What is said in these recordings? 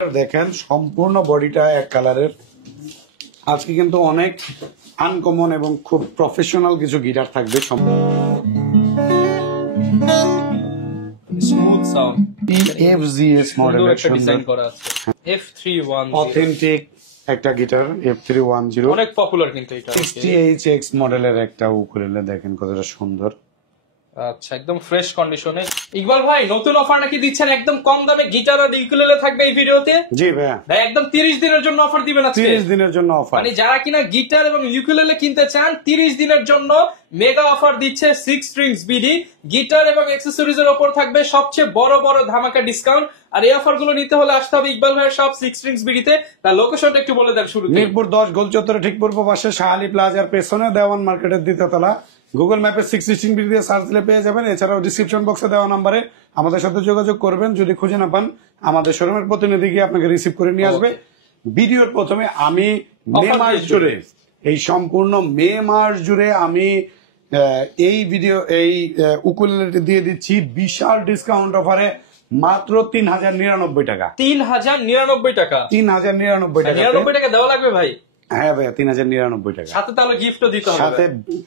দেখেন সম্পূর্ণ বডিটা এক কালারের। আজকে কিন্তু অনেক আনকমন এবং খুব প্রফেশনাল কিছু গিটার থাকবে। স্মুথ সাউন্ড EFGS মডেলের একটা ডিজাইন করা আছে। F310 অথেন্টিক একটা গিটার F310 অনেক পপুলার কিন্তু এটা 60HX মডেলের একটা উকুলেলে। দেখেন কতটা সুন্দর। আচ্ছা, একদম ফ্রেশ কন্ডিশনে। ইকবাল ভাই, নতুন অফার নাকি দিচ্ছেন একদম কম দামে গিটার আর ইউকুলেলে থাকবে এই ভিডিওতে? জি ভাইয়া, ভাই একদম 30 দিনের জন্য অফার দিবেন আজকে। 30 দিনের জন্য অফার। মানে যারা কিনা গিটার এবং ইউকুলেলে কিনতে চান 30 দিনের জন্য মেগা অফার দিচ্ছে 6 স্ট্রিংস বিডি। গিটার এবং অ্যাকসেসরিজ এর উপর থাকবে সবচেয়ে বড় বড় ধামাকা ডিসকাউন্ট। আর এই অফার গুলো নিতে হলে আসতে হবে ইকবাল ভাইয়ের সব 6 স্ট্রিংস বিডিতে। তার লোকেশনটা একটু বলে দেন শুরুতে। মিরপুর 10 গোল চত্বরে ঠিক পূর্ব পাশে শাহালি প্লাজার পেছনে দেওয়ান মার্কেটের দ্বিতীয়তলা। গুগল ম্যাপে 6 বিডি দিয়ে সার্চ দিলে পেয়ে যাবেন। এছাড়াও ডিসক্রিপশন বক্সে দেওয়া নাম্বারে আমাদের সাথে যোগাযোগ করবেন। যদি খুঁজে না পান আমাদের শোরুমের প্রতিনিধি গিয়ে আপনাকে রিসিভ করে নিয়ে আসবে। ভিডিওর প্রথমে আমি মে মাস জুড়ে, এই সম্পূর্ণ মে মাস জুড়ে আমি এই উকুলেলেটি দিয়ে দিচ্ছি বিশাল ডিসকাউন্ট অফারে মাত্র 3099 টাকা। 3099 টাকা? 3099 টাকা। 99 টাকা দেওয়া লাগবে ভাই? হ্যাঁ ভাইয়া, 3099 টাকা। সাথে তাহলে গিফটও দিতে হবে। সাথে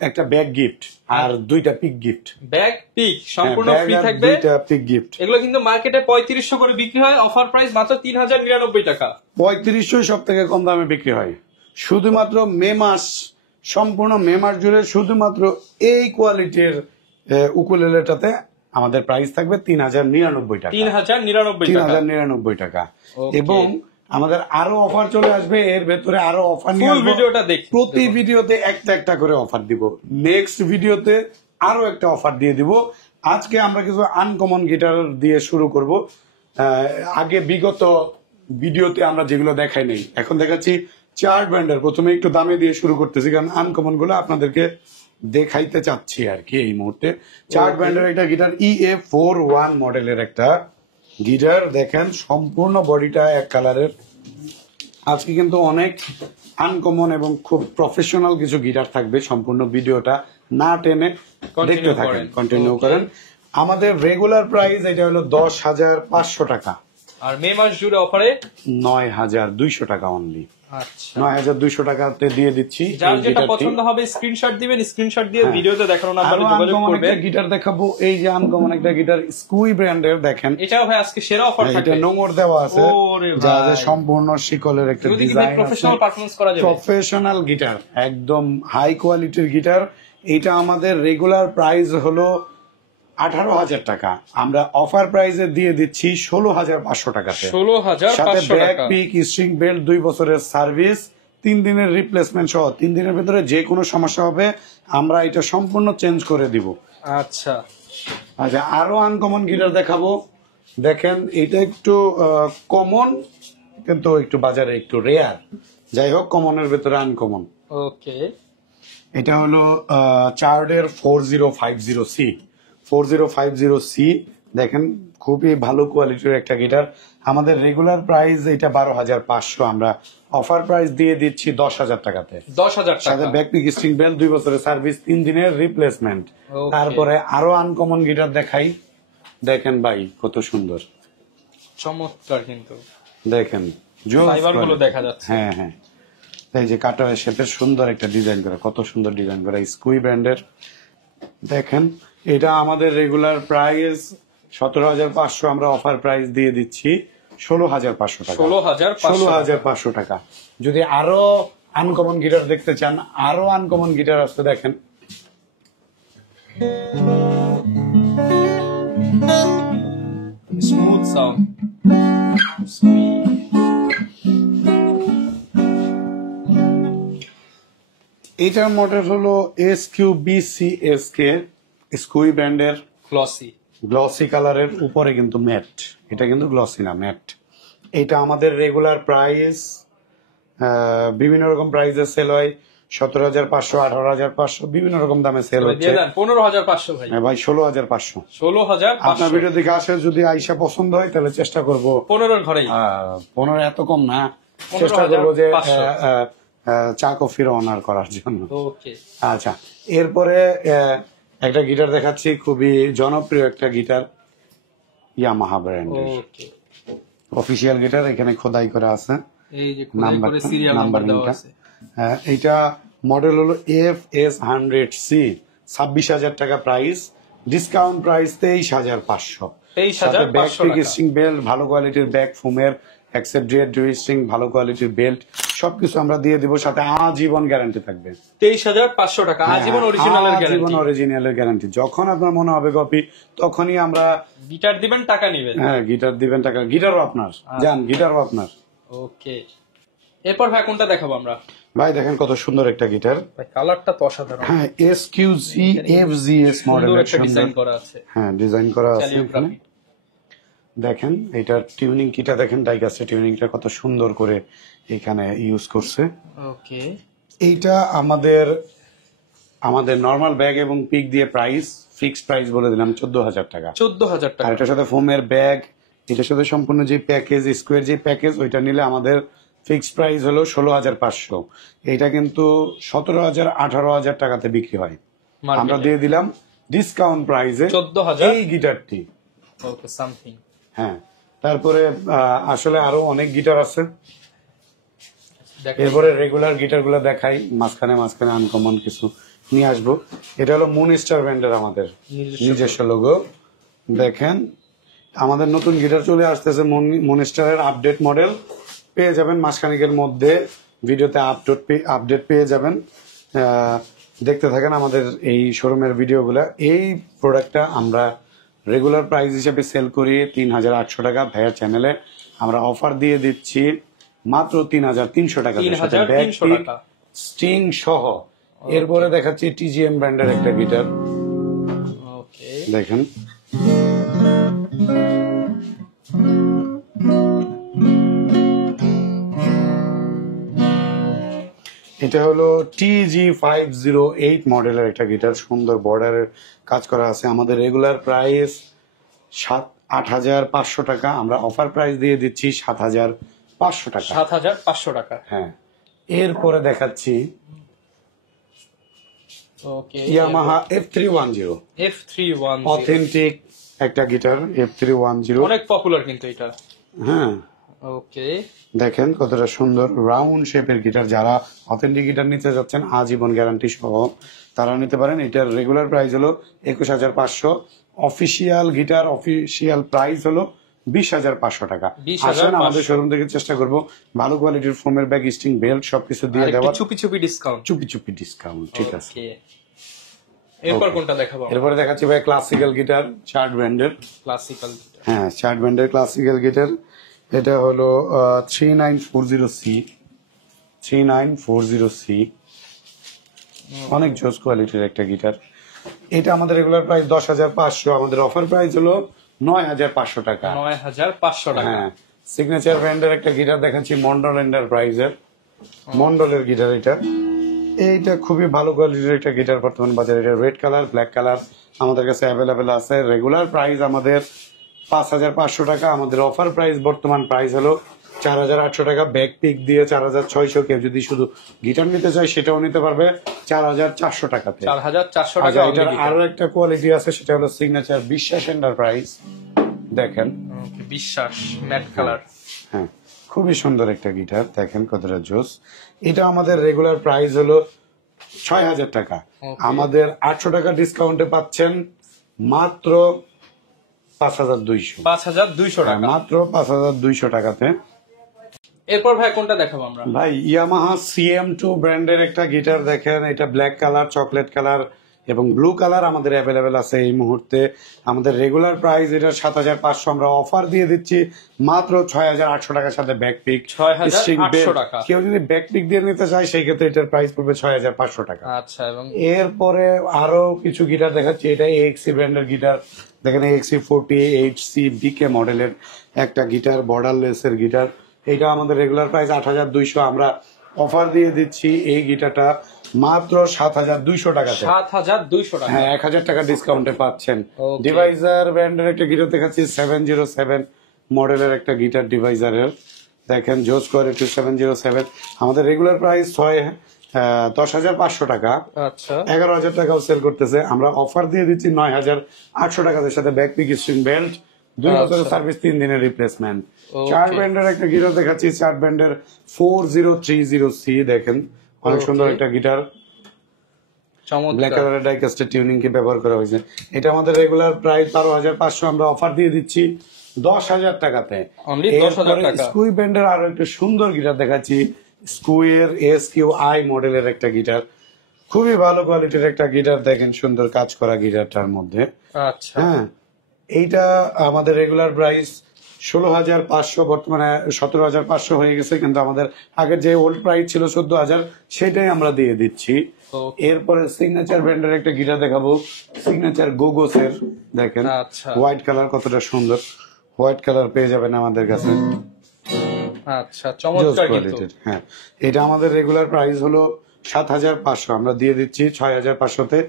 একটা ব্যাগ গিফট আর 2টা পিক গিফট। ব্যাগ পিক সম্পূর্ণ ফ্রি থাকবে। 2টা পিক গিফট। এগুলো কিন্তু মার্কেটে 3500 করে বিক্রি হয়, অফার প্রাইস মাত্র 3099 টাকা। 3500 সব থেকে কম দামে বিক্রি হয়। শুধুমাত্র মে মাস, সম্পূর্ণ মে মাস জুড়ে শুধুমাত্র এই কোয়ালিটির উকুলেলেটাতে আমাদের প্রাইস থাকবে 3099 টাকা। 3099 টাকা। এবং আমাদের আরো অফার চলে আসবে, এর ভেতরে আরো অফার নিয়ে ফুল ভিডিওটা দেখি। প্রতি ভিডিওতে একটা একটা করে অফার দিব। নেক্সট ভিডিওতে আরো একটা অফার দিয়ে দিব। আজকে আমরা কিছু আনকমন গিটার দিয়ে শুরু করব। আগে বিগত ভিডিওতে আমরা যেগুলো দেখাই নাই, এখন দেখাচ্ছি চার্ট ব্যান্ডের। প্রথমে একটু দামে দিয়ে শুরু করতেছি, কারণ আনকমন গুলো আপনাদেরকে দেখাইতে চাচ্ছি আর কি এই মুহূর্তে। চার্ট ব্যান্ডের একটা গিটার EF41 মডেলের একটা গিটার। দেখেন সম্পূর্ণ বডিটা এক কালারের। আজকে কিন্তু অনেক আনকমন এবং খুব প্রফেশনাল কিছু গিটার থাকবে। সম্পূর্ণ ভিডিওটা না টেনে দেখতে থাকেন, কন্টিনিউ করেন। আমাদের রেগুলার প্রাইস এটা হলো 10,500 টাকা। আর মে মাস জুড়ে অফারে 9,200 টাকা অনলি। আচ্ছা, 9,200 টাকাতে দিয়ে দিচ্ছি। যার যেটা পছন্দ হবে স্ক্রিনশট দিবেন, স্ক্রিনশট দিয়ে ভিডিওতে দেখানো নাম্বারে যোগাযোগ করবেন। গিটার দেখাবো, এই যে আনকমন একটা গিটার স্কুই ব্র্যান্ডের। দেখেন এটাও ভাই আজকে সেরা অফার থাকবে। এটা নোংর দেওয়া আছে, ওরে যা ভাই, সম্পূর্ণ শিকলের একটা ডিজাইন। প্রফেশনাল পারফরম্যান্স করা যাবে। প্রফেশনাল গিটার, একদম হাই কোয়ালিটির গিটার। এটা আমাদের রেগুলার প্রাইস হলো 18,000 টাকা। আমরা অফার প্রাইসে দিয়ে দিচ্ছি 16,500 টাকাতে। 16,500 সাথে ব্যাক টাকা। পিক, স্ট্রিং বেল্ট, 2 বছরের সার্ভিস, 3 দিনের রিপ্লেসমেন্ট সহ। 3 দিনের ভিতরে যে কোনো সমস্যা হবে আমরা এটা সম্পূর্ণ চেঞ্জ করে দিব। আচ্ছা আচ্ছা, আরো আনকমন গিটার দেখাবো। দেখেন এটা একটু কমন, কিন্তু একটু বাজারে একটু রেয়ার। যাই হোক, কমনের ভেতরে আনকমন। ওকে, এটা হলো চার্ডের 4050C। 4050C দেখেন খুবই ভালো কোয়ালিটির একটা গিটার। আমাদের রেগুলার প্রাইস এটা 12,500, আমরা অফার প্রাইস দিয়ে দিচ্ছি 10,000 টাকাতে। 10,000 টাকা। সাথে ব্যাকপিক, স্ট্রিং বেল্ট, 2 বছরের সার্ভিস, 3 দিনের রিপ্লেসমেন্ট। তারপরে আরো আনকমন গিটার দেখাই। দেখেন ভাই কত সুন্দর, চমৎকার কিন্তু। দেখেন ফাইবারগুলো দেখা যাচ্ছে। হ্যাঁ হ্যাঁ, এই যে কাটার শেপের সুন্দর একটা ডিজাইন করা, কত সুন্দর ডিজাইন করা স্কুই ব্র্যান্ডের। দেখেন এটা আমাদের রেগুলার প্রাইস 17,500, আমরা অফার প্রাইস দিয়ে দিচ্ছি 16,500 টাকা। 16,500 টাকা। যদি আরো আনকমন গিটার দেখতে চান, আরো আনকমন গিটার আসতে দেখেন। Smooth sound. এটার মডেল হলো SQBCSK, স্কুই ব্র্যান্ডের। গ্লসি কালারের উপরে কিন্তু ম্যাট, এটা কিন্তু গ্লসি না, ম্যাট। এটা আমাদের রেগুলার প্রাইস বিভিন্ন রকম প্রাইসে সেল হয়। 17,500, 18,500, বিভিন্ন রকম দামে সেল হচ্ছে। 15,500 ভাই। ভাই 16,500। 16,500 আপনার ভিডিও দেখে আসে, যদি আইসা পছন্দ হয় তাহলে চেষ্টা করবো 15 ঘরেই। 15 এত কম না, চেষ্টা করবো যে চা কফির অনার করার জন্য। আচ্ছা, এরপরে একটা গিটার দেখাচ্ছি, খুবই জনপ্রিয় একটা গিটার, ইয়ামাহা ব্র্যান্ডের। অফিসিয়াল গিটার, এখানে খোদাই করা আছে এই যে খোদাই করে সিরিয়াল নাম্বার দেওয়া আছে। হ্যাঁ, এইটা মডেল হলো FS100C, 26,000 টাকা প্রাইস, ডিসকাউন্ট প্রাইস 23,500। 23,500 টাকা। স্ট্রিং বেল্ট, ভালো কোয়ালিটির ব্যাক ফোমের অ্যাক্সেপ্টেড স্ট্রিং, ভালো কোয়ালিটির বেল্ট, সবকিছু আমরা দিয়ে দিব, সাথে আজীবন গ্যারান্টি থাকবে। 23,500 টাকা আজীবন অরিজিনালের আজীবন গ্যারান্টি। অরিজিনালের গ্যারান্টি। যখন আপনার মনে হবে কপি, তখনই আমরা গিটার দিবেন, টাকা নেবেন। হ্যাঁ, গিটার দিবেন, টাকা, গিটারও আপনার, যান গিটারও আপনার। ওকে, এরপর ভাই কোনটা দেখাবো আমরা? ভাই দেখেন কত সুন্দর একটা গিটার। ভাই কালারটা তো অসাধারণ। হ্যাঁ, SQC FGS মডেলের একটা ডিজাইন করা আছে। হ্যাঁ, ডিজাইন করা আছে এখানে। ক্যালিওগ্রাফি। দেখেন এটার টিউনিং কিটা দেখেন, ডাইকাস্টের টিউনিংটা কত সুন্দর করে এখানে ইউজ করছে। ওকে, এইটা আমাদের নরমাল ব্যাগ এবং পিক দিয়ে প্রাইস ফিক্সড প্রাইস বলে দিলাম 14,000 টাকা। 14,000 আর টাকা। এটার সাথে ফোমের ব্যাগ, এটার সাথে সম্পূর্ণ যে প্যাকেজ, স্কোয়ার যে প্যাকেজ, ওইটা নিলে আমাদের ফিক্সড প্রাইস হলো 16,500। এইটা কিন্তু 17,000 18,000 টাকাতে বিক্রি হয়, আমরা দিয়ে দিলাম ডিসকাউন্ট প্রাইসে 14,000 এই গিটারটি। ওকে, সামথিং। হ্যাঁ, তারপরে আসলে আরো অনেক গিটার আছে। এরপরে রেগুলার গিটার গুলো দেখাই, মাঝখানে মাঝখানে আনকমন কিছু নিয়ে আসবো। এটা হলো মুন স্টার ব্র্যান্ডের আমাদের নিজস্ব লোগো। দেখেন আমাদের নতুন গিটার চলে আসতেছে, মুন স্টারের আপডেট মডেল পেয়ে যাবেন মাসখানেকের মধ্যে, ভিডিওতে আপডেট পেয়ে যাবেন। দেখতে থাকেন আমাদের এই শোরুমের ভিডিওগুলো। এই প্রোডাক্টটা আমরা রেগুলার প্রাইস হিসেবে সেল করি 3,800 টাকা, ভাইয়ার চ্যানেলে আমরা অফার দিয়ে দিচ্ছি মাত্র 3,300 টাকা, 3,300 টাকা স্টিং সহ। এরপরে দেখাচ্ছি TGM ব্র্যান্ডের একটা গিটার। ওকে, দেখেন এটা হলো TG508 মডেলের একটা গিটার, সুন্দর বর্ডারের কাজ করা আছে। আমাদের রেগুলার প্রাইস 8,500 টাকা, আমরা অফার প্রাইস দিয়ে দিচ্ছি 7,500 টাকা। 7,500 টাকা। হ্যাঁ, এরপরে দেখাচ্ছি ওকে, ইয়ামাহা F310, F310 অথেন্টিক একটা গিটার F310। অনেক পপুলার কিন্তু এটা। হ্যাঁ, ওকে, দেখেন কতটা সুন্দর রাউন্ড শেপের গিটার। যারা অথেন্টিক গিটার নিতে যাচ্ছেন আজীবন গ্যারান্টি সহ, তারা নিতে পারেন। এটার রেগুলার প্রাইস হলো 21,500, অফিসিয়াল গিটার অফিসিয়াল প্রাইস হলো 20,500 টাকা। 20,500 আসলে আমাদের শোরুম থেকে চেষ্টা করব ভালো কোয়ালিটির ফোমের ব্যাগ, স্ট্রিং বেল্ট সবকিছু দিয়ে দেওয়া, চুপি চুপি ডিসকাউন্ট। চুপি চুপি ডিসকাউন্ট। ঠিক আছে, ওকে, এরপর কোনটা দেখাবো? এরপরে দেখাচ্ছি ভাই ক্লাসিক্যাল গিটার, চার্ট ব্র্যান্ডের। ক্লাসিক্যাল। হ্যাঁ, চার্ট ব্র্যান্ডের ক্লাসিক্যাল গিটার। এটা হলো 3940C, অনেক জোস কোয়ালিটির একটা গিটার। এটা আমাদের রেগুলার প্রাইস 10,500, আমাদের অফার প্রাইস হলো 9,500 টাকা। 9,500 টাকা। হ্যাঁ, সিগনেচার ব্র্যান্ডের একটা গিটার দেখাচ্ছি, মন্ডল এন্টারপ্রাইজের, মন্ডলের গিটার। এইটা খুবই ভালো কোয়ালিটির একটা গিটার, বর্তমান বাজারে এটা রেড কালার, ব্ল্যাক কালার আমাদের কাছে অ্যাভেলেবেল আছে। রেগুলার প্রাইস আমাদের 5,500 টাকা, আমাদের অফার প্রাইস বর্তমান প্রাইস হলো 4,800 টাকা। ব্যাক পিক দিয়ে 4,600, কেউ যদি শুধু গিটার নিতে চায় সেটাও নিতে পারবে 4,400 টাকাতে। 4,400 টাকা। আচ্ছা, এটার আরো একটা কোয়ালিটি আছে, সেটা হলো সিগনেচার বিশ্বাস এন্টারপ্রাইজ। দেখেন বিশ্বাস ম্যাট কালার। হ্যাঁ, খুবই সুন্দর একটা গিটার, দেখেন কতটা জোস। এটা আমাদের রেগুলার প্রাইস হলো 6,000 টাকা, আমাদের 800 টাকা ডিসকাউন্টে পাচ্ছেন মাত্র 5,200। 5,200 টাকা, মাত্র 5,200 টাকাতে। এরপর ভাই কোনটা দেখাবো আমরা? ভাই ইয়ামাহা CM2 ব্র্যান্ডের একটা গিটার। দেখেন এটা ব্ল্যাক কালার, চকলেট কালার এবং ব্লু কালার আমাদের অ্যাভেলেবেল আছে এই মুহূর্তে। আমাদের রেগুলার প্রাইস এটা 7,500, আমরা অফার দিয়ে দিচ্ছি মাত্র 6,800 টাকার সাথে ব্যাক পিক, 6,800 টাকা। কেউ যদি ব্যাক পিক দিয়ে নিতে চায় সেই ক্ষেত্রে এটার প্রাইস পড়বে 6,500 টাকা। আচ্ছা, এবং এরপরে আরো কিছু গিটার দেখাচ্ছি। এটা AXC ব্র্যান্ডের গিটার। দেখেন AXC 48C BK মডেলের একটা গিটার, বর্ডারলেস এর গিটার। এটা আমাদের রেগুলার প্রাইস 8,200, আমরা অফার দিয়ে দিচ্ছি এই গিটারটা মাত্র 7,200 টাকাতে। 7,200 টাকা। হ্যাঁ, 1,000 টাকা ডিসকাউন্টে পাচ্ছেন। Okay. ডিভাইজার ব্র্যান্ডের একটা গিটার দেখাচ্ছি, 707 মডেলের একটা গিটার ডিভাইজারের। দেখেন জোস কোয়ালিটি 707, আমাদের রেগুলার প্রাইস 10,500 টাকা। আচ্ছা, 11,000 টাকাও সেল করতেছে, আমরা অফার দিয়ে দিচ্ছি 9,800 টাকার সাথে ব্যাক পিক, স্ট্রিং বেল্ট, 2 বছরের আচ্ছা। সার্ভিস, 3 দিনের রিপ্লেসমেন্ট। Okay. 4 ব্যান্ডের একটা গিটার দেখাচ্ছি, 4 ব্যান্ডের 4030C দেখেন, অনেক সুন্দর Okay. একটা গিটার। ব্ল্যাক চমৎকার। কালারের ডাইকাস্টের টিউনিং কি ব্যবহার করা হয়েছে। এটা আমাদের রেগুলার প্রাইস 12,500, আমরা অফার দিয়ে দিচ্ছি 10,000 টাকাতে। Only 10,000 টাকা। স্কুই ব্যান্ডের আরো একটা সুন্দর গিটার দেখাচ্ছি, স্কুইয়ের SQI মডেলের একটা গিটার, খুবই ভালো কোয়ালিটির একটা গিটার, দেখেন সুন্দর কাজ করা গিটারটার মধ্যে। আচ্ছা। হ্যাঁ, এইটা আমাদের রেগুলার প্রাইস 16,500, বর্তমানে 17,500 হয়ে গেছে, কিন্তু আমাদের আগের যে ওল্ড প্রাইস ছিল 14,000, সেটাই আমরা দিয়ে দিচ্ছি। Okay. এরপরে সিগনেচার ব্র্যান্ডের একটা গিটার দেখাবো, সিগনেচার গোগোসের, দেখেন আচ্ছা। হোয়াইট কালার কতটা সুন্দর, হোয়াইট কালার পেয়ে যাবেন আমাদের কাছে। আচ্ছা, চমৎকার কিন্তু। কোয়ালিটির, হ্যাঁ। এটা আমাদের রেগুলার প্রাইস হলো 7,500, আমরা দিয়ে দিচ্ছি 6,500-তে।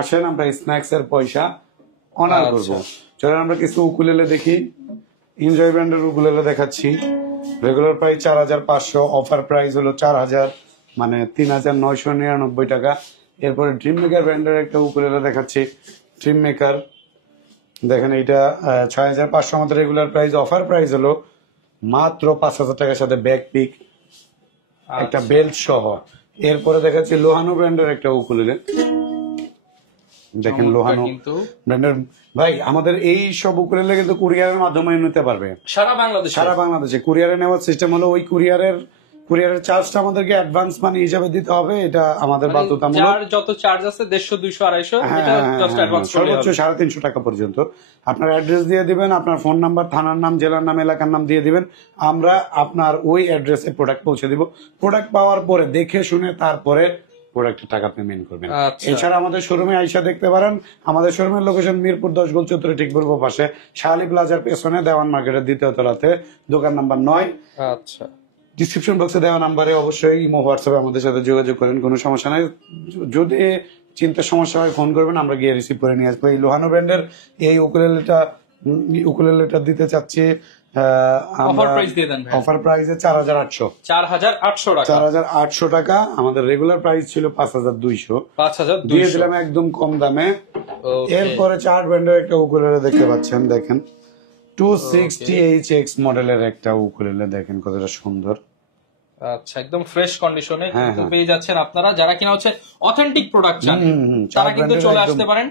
আসেন, আমরা স্ন্যাক্স এর পয়সা অনার আচ্ছা। করবো। চলেন আমরা কিছু উকুলেলে দেখি। এনজয় ব্র্যান্ডের উকুলেলে দেখাচ্ছি, রেগুলার প্রাইস 4,500, অফার প্রাইস হলো 4,000, মানে 3,999 টাকা। এরপরে ড্রিম মেকার ব্র্যান্ডের একটা উকুলেলে দেখাচ্ছি, ড্রিম মেকার, দেখেন এইটা 6,500 আমাদের রেগুলার প্রাইস, অফার প্রাইস হলো মাত্র 5,000 টাকার সাথে ব্যাক পিক, একটা বেল্ট সহ। এরপরে দেখাচ্ছি লোহানো ব্র্যান্ডের একটা উকুলেলে, দেখেন চমৎকার লোহানো কিন্তু। ব্র্যান্ডের। ভাই, আমাদের এই সব উকুলেলে কিন্তু কুরিয়ারের মাধ্যমে নিতে পারবে সারা বাংলাদেশে। সারা বাংলাদেশে। কুরিয়ারে নেওয়ার সিস্টেম হলো, ওই কুরিয়ারের চার্জটা আমাদেরকে অ্যাডভান্স মানি হিসাবে দিতে হবে, এটা আমাদের মানে বাধ্যতামূলক। যার যত চার্জ আছে 150, 200, 250, এটা জাস্ট অ্যাডভান্স করলে সর্বোচ্চ হবে। 350 টাকা পর্যন্ত। আপনার অ্যাড্রেস দিয়ে দিবেন, আপনার ফোন নাম্বার, থানার নাম, জেলার নাম, এলাকার নাম দিয়ে দিবেন, আমরা আপনার ওই অ্যাড্রেসে প্রোডাক্ট পৌঁছে দিব। প্রোডাক্ট পাওয়ার পরে দেখে শুনে তারপরে প্রোডাক্টের টাকা পেমেন্ট করবেন। আচ্ছা। এছাড়া আমাদের শোরুমে আইসা দেখতে পারেন। আমাদের শোরুমের লোকেশন মিরপুর 10 গোল চত্বরে ঠিক পূর্ব পাশে, শাহালি প্লাজার পেছনে, দেওয়ান মার্কেটের 2য় তলাতে, দোকান নাম্বার 9। আচ্ছা। ডিসক্রিপশন বক্সে দেওয়া নাম্বারে অবশ্যই ইমো, হোয়াটসঅ্যাপে আমাদের সাথে যোগাযোগ করেন, কোনো সমস্যা নাই। যদি চিন্তার সমস্যা হয় ফোন করবেন, আমরা গিয়ে রিসিভ করে নিয়ে আসবো। এই লোহানো ব্র্যান্ডের এই উকুলেলেটা দিতে চাচ্ছি অফার প্রাইস দিয়ে দেন ভাই। অফার প্রাইসে 4,800 4,800 টাকা। 4,800 টাকা। আমাদের রেগুলার প্রাইস ছিল 5,200, 5,200 দিয়ে দিলাম একদম কম দামে। Okay. এরপরে 4 ব্র্যান্ডের একটা উকুলেলে দেখতে পাচ্ছেন, দেখেন 260HX মডেলের একটা উকুলেলে, দেখেন কতটা সুন্দর। আচ্ছা, একদম ফ্রেশ কন্ডিশনে হ্যাঁ, কিন্তু হ্যাঁ। পেয়ে যাচ্ছেন আপনারা, যারা কিনা হচ্ছে অথেন্টিক প্রোডাক্ট চান, তারা কিন্তু ব্র্যান্ডের চলে একদম আসতে পারেন।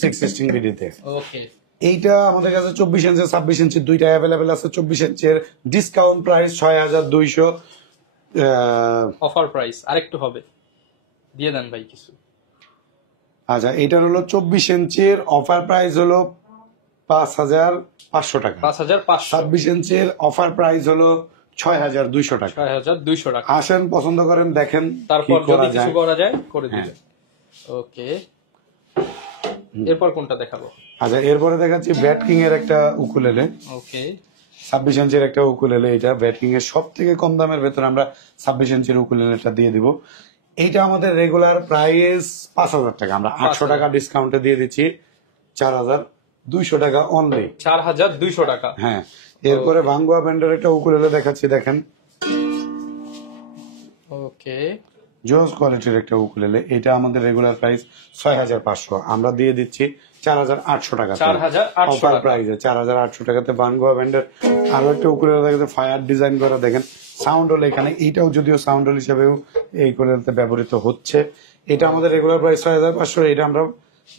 616 বিডিতে। ওকে। এইটা আমাদের কাছে 24 ইঞ্চি 26 ইঞ্চি দুইটা অ্যাভেলেবেল আছে। 24 ইঞ্চের ডিসকাউন্ট প্রাইস 6,200। অফার প্রাইস আরেকটু হবে, দিয়ে দেন ভাই কিছু। আচ্ছা, এটার হলো 24 ইঞ্চির অফার প্রাইস হলো 5,500 টাকা। 5,500। 26 ইঞ্চির অফার প্রাইস হলো 6,200 টাকা। 6,200 টাকা। আসেন, পছন্দ করেন, দেখেন তারপর কি যদি করা কিছু যায়। করা যায় করে হ্যাঁ। দিবেন। ওকে, এরপর কোনটা দেখাবো? আচ্ছা, এরপরে দেখাচ্ছি ব্যাট কিং এর একটা উকুলেলে, ওকে। 26 ইঞ্চির একটা উকুলেলে। এটা ব্যাট কিং এর সব থেকে কম দামের ভেতরে আমরা 26 ইঞ্চির উকুলেলেটা দিয়ে দিব। এইটা আমাদের রেগুলার প্রাইস 5,000 টাকা, আমরা 800 টাকা ডিসকাউন্টে দিয়ে দিচ্ছি 4,200 টাকা অনলি। 4,200 টাকা। হ্যাঁ। এরপরে ভাঙ্গুয়া ব্র্যান্ডের একটা উকুলেলে দেখাচ্ছি, দেখেন ওকে। জোস কোয়ালিটির একটা উকুলেলে। এটা আমাদের রেগুলার প্রাইস 6,500, আমরা দিয়ে দিচ্ছি 4,800 টাকা। 4,800 অফার টাকা। প্রাইসে 4,800 টাকাতে ভাঙ্গুয়া ব্র্যান্ডের আরো একটা উকুলেলে দেখাচ্ছে, ফায়ার ডিজাইন করা, দেখেন সাউন্ড হল এখানে। এইটাও যদিও সাউন্ড হল হিসেবেও এই উকুলেলেতে ব্যবহৃত হচ্ছে। এটা আমাদের রেগুলার প্রাইস 6,500, এটা আমরা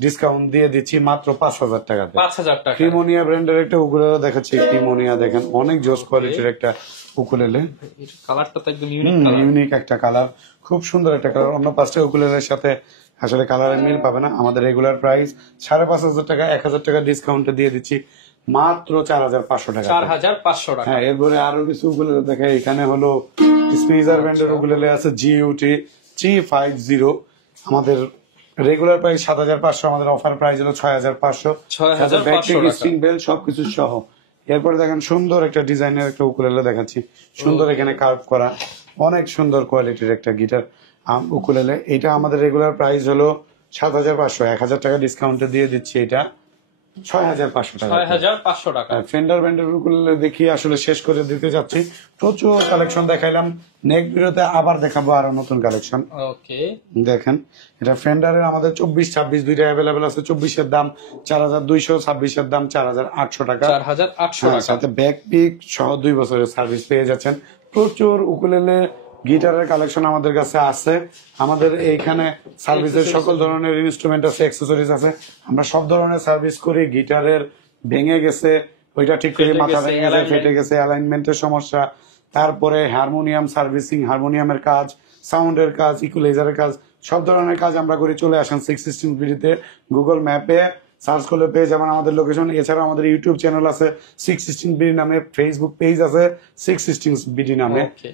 ডিসকাউন্ট দিয়ে দিচ্ছি মাত্র 5,000 টাকাতে। 5,000 টাকা। ক্রিমোনিয়া ব্র্যান্ডের একটা উকুলেলে দেখাচ্ছি, ক্রিমোনিয়া, দেখেন অনেক জোস কোয়ালিটির একটা উকুলেলে। কালারটা তো একদম ইউনিক কালার। ইউনিক একটা কালার, খুব সুন্দর একটা কালার। অন্য 5টা উকুলেলের সাথে আসলে কালারের মিল পাবে না। আমাদের রেগুলার প্রাইস 5,500 টাকা, 1,000 টাকা ডিসকাউন্টে দিয়ে দিচ্ছি মাত্র 4,500 টাকা। 4,500 টাকা। হ্যাঁ, এরপরে আরো কিছু উকুলেলে দেখে। এখানে হলো স্পিজার ব্র্যান্ডের উকুলেলে আছে, GUT 350। আমাদের রেগুলার প্রাইস 7,500, আমাদের অফার প্রাইস হলো 6,500। 6,500 টাকা। স্ট্রিং বেল সবকিছু সহ। এরপরে দেখেন সুন্দর একটা ডিজাইনের একটা উকুলেলে দেখাচ্ছি, সুন্দর এখানে কার্ভ করা, অনেক সুন্দর কোয়ালিটির একটা গিটার উকুলেলে। এটা আমাদের রেগুলার প্রাইস হলো 7,500, 1,000 টাকা ডিসকাউন্টে দিয়ে দিচ্ছি এটা 6,500 টাকা। 6,500 টাকা। ফেন্ডার ব্র্যান্ডের উকুলেলে দেখি আসলে শেষ করে দিতে যাচ্ছি, প্রচুর কালেকশন দেখাইলাম, নেক্সট ভিডিওতে আবার দেখাবো আরো নতুন কালেকশন। ওকে, দেখেন এটা ফেন্ডারের আমাদের 24-26 দুইটা অ্যাভেলেবেল আছে। 24-এর দাম 4,200, 26-এর দাম 4,800 টাকা। 4,800 হ্যাঁ, টাকা। সাথে ব্যাক পিক সহ 2 বছরের সার্ভিস পেয়ে যাচ্ছেন। প্রচুর উকুলেলে গিটারের কালেকশন আমাদের কাছে আছে। আমাদের এইখানে সার্ভিসের সকল ধরনের ইনস্ট্রুমেন্ট আছে, অ্যাক্সেসরিজ আছে। আমরা সব ধরনের সার্ভিস করি। গিটারের ভেঙে গেছে ওইটা ঠিক করে, ফেটে মাথা গেছে, ভেঙে গেছে, alignment। ফেটে গেছে, অ্যালাইনমেন্টের সমস্যা, তারপরে হারমোনিয়াম সার্ভিসিং, হারমোনিয়ামের কাজ, সাউন্ডের কাজ, ইকুলাইজারের কাজ, সব ধরনের কাজ আমরা করি। চলে আসেন 616 বিডিতে, গুগল ম্যাপে সার্চ করলে পেয়ে যাবেন আমাদের লোকেশন। এছাড়া আমাদের ইউটিউব চ্যানেল আছে 616 বিডি নামে, ফেসবুক পেজ আছে 616 বিডি নামে। ওকে,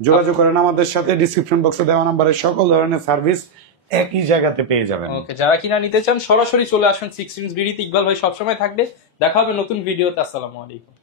যোগাযোগ করেন আমাদের সাথে। ডিসক্রিপশন বক্সে দেওয়া নাম্বারে সকল ধরনের সার্ভিস একই জায়গাতে পেয়ে যাবেন। ওকে, যারা কিনা নিতে চান সরাসরি চলে আসুন 6 বিডিতে। ইকবাল ভাই সবসময় থাকবে। দেখা হবে নতুন ভিডিওতে। আসসালামু আলাইকুম।